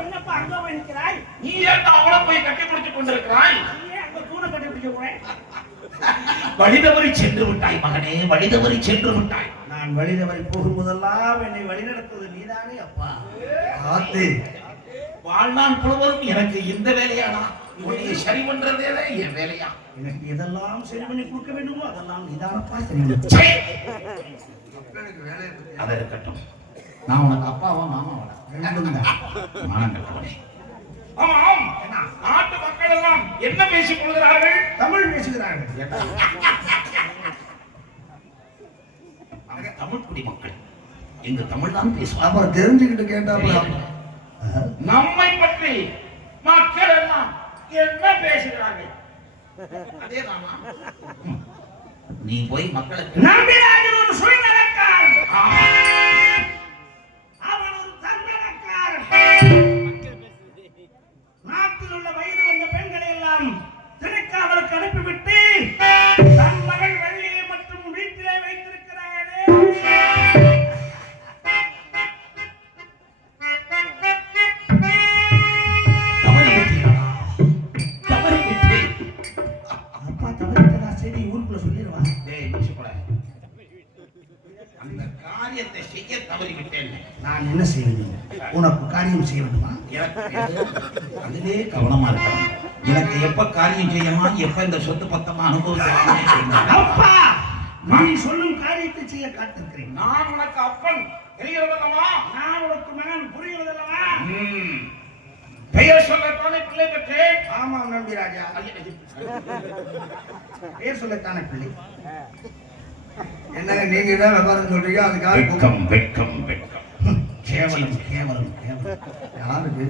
என்னப்பா அங்க போய் நிற்கிறாய்? நீ ஏன் அவளை போய் கட்டி பிடித்துக் கொண்டிருக்கிறாய்? அங்க தூணை கட்டி பிடிக்க போறேன். வழிதவறி சென்று விட்டாய் மகனே, வழிதவறி சென்று விட்டாய். நான் வழிதவறி போகும்போதெல்லாம் என்னை வழிநடத்துவது நீதானே அப்பா. ஆத்தி வாழ்நாள் முழுவதும் எனக்கு இந்த வேலையானா? உன்னை சரி பண்றதே என் வேலையா? எனக்கு எதெல்லாம் சரி பண்ணி கொடுக்க வேண்டுமோ அதெல்லாம் நீதானப்பா சரி. அதை இருக்கட்டும், நான் உனக்கு அப்பாவா மாமாவா? மானங்கட்டவனே. ஆமாம், நாட்டு மக்கள் எல்லாம் என்ன பேசிக் கொள்கிறார்கள்? தமிழ் பேசுகிறார்கள். தமிழ் குடிமக்கள் எங்க தமிழ் தான் பேசுவாங்க. அப்புறம் தெரிஞ்சுக்கிட்டு கேட்டா நம்மை பற்றி மக்கள் எல்லாம் என்ன பேசுகிறார்கள்? அதேதானா? நீ போய் மக்களுக்கு நம்பிராஜன் ஒரு சுயநலக்காரன், அவன் ஒரு தன்னலக்காரன். நாட்டில் உள்ள வயது வந்த பெண்களை எல்லாம் திணைக்காவலுக்கு அனுப்பிவிட்டு தன் மகள் வள்ளியை மற்றும் வீட்டிலே வைத்திருக்கிறாரே. அப்பா தவறிட்டதா சரி ஊருக்குள்ள சொல்லிடுவான். அந்த காரியத்தை செய்ய தவறிவிட்டேன். நான் என்ன செய்வது? உனக்கு காரியம் செய்ய வேண்டுமா? அதிலே கவனமா இருக்கணும். எனக்கு எப்ப காரியம் செய்யணும், எப்ப இந்த சொத்து பத்தமா அனுபவிக்கலாம். அப்பா, நீ சொல்லும் காரியத்தை செய்ய காத்திருக்கிறேன். நான் உனக்கு அப்பன் தெரிகிறதல்லவா? நான் உனக்கு மகன் புரிகிறதல்லவா? பெயர் சொல்லத்தானே பிள்ளை பெற்றேன். ஆமாம் நம்பிராஜா, பெயர் சொல்லத்தானே பிள்ளை. என்னங்க நீங்க தான் விவரம் சொல்றீங்க, அதுக்காக வெட்கம் வெட்கம் வெட்கம். கேவலம் கேவலம் கேவலம். யாருக்கு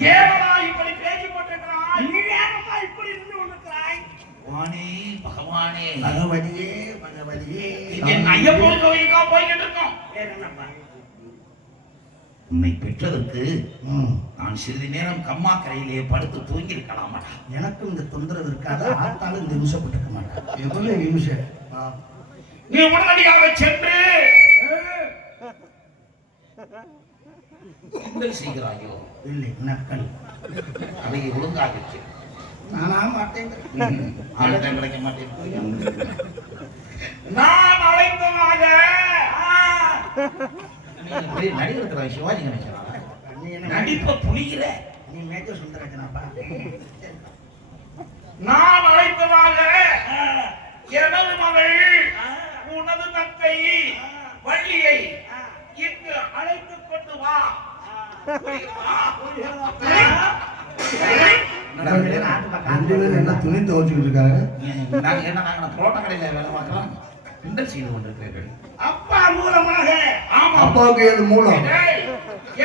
கேவலா இப்படி பேசி போட்டிருக்கிறாய்? நீ ஏனப்பா இப்படி இருந்து கொண்டிருக்கிறாய்? பகவானே பகவானே, பகவதியே பகவதியே. என் ஐயப்பன் கோயிலுக்கா போய்கிட்டு இருக்கோம். வேற என்னப்பா? உன்னை பெற்றதற்கு நான் சிறிது நேரம் கம்மாக்கரையிலே படுத்து தூங்கி இருக்கலாம். எனக்கும் இந்த தொந்தரவு இருக்காத, ஆத்தாலும் இந்த நிமிஷப்பட்டிருக்க மாட்டேன். எவ்வளவு நிமிஷம் நீ உடனடியாக சென்று கிண்டல் செய்கிறாயோ? இல்லை, நக்கல். அதை ஒழுங்காகிச்சு. நானா மாட்டேன். ஆளுதான் கிடைக்க மாட்டேன். நான் அழைத்ததாக நடிகர் சிவாஜி கணேசன் நடிப்ப புரிகிற நீ மேஜர் சுந்தரஜனாப்பா. நான் அழைத்ததாக எனது மகள் உனது தத்தை வள்ளியை இங்கு அழைத்துக் கொண்டு வா. என்ன துணி துவச்சுக்கிட்டு இருக்காங்க? புரோட்டா கடையில வேலை பார்க்கலாம். கிண்டல் செய்து கொண்டிருக்கிறீர்கள். அப்பா மூலமாக. ஆமா, அப்பாவுக்கு எது மூலம்?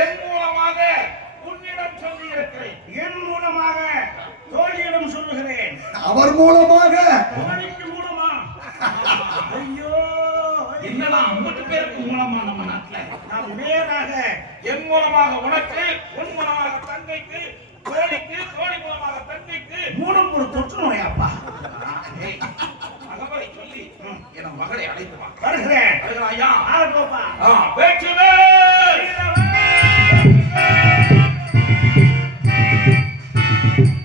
என் மூலமாக உன்னிடம் சொல்லி இருக்கிறேன். என் மூலமாக தோழியிடம் சொல்லுகிறேன். அவர் மூலமாக தோழிக்கு மூலமா? ஐயோ, என்னடா 50 பேருக்கு மூலமா நம்ம நாட்டுல? நாம் நேராக என் மூலமாக உனக்கு, உன் மூலமாக தங்கைக்கு, தோழிக்கு, தோழி மூலமாக தங்கைக்கு மூலம் ஒரு தொற்று நோயாப்பா. மகவை சொல்லி என் மகளை அழைத்து வா. வருகிறேன். வருகிறாயா? ஆள போப்பா. வேற்றுவே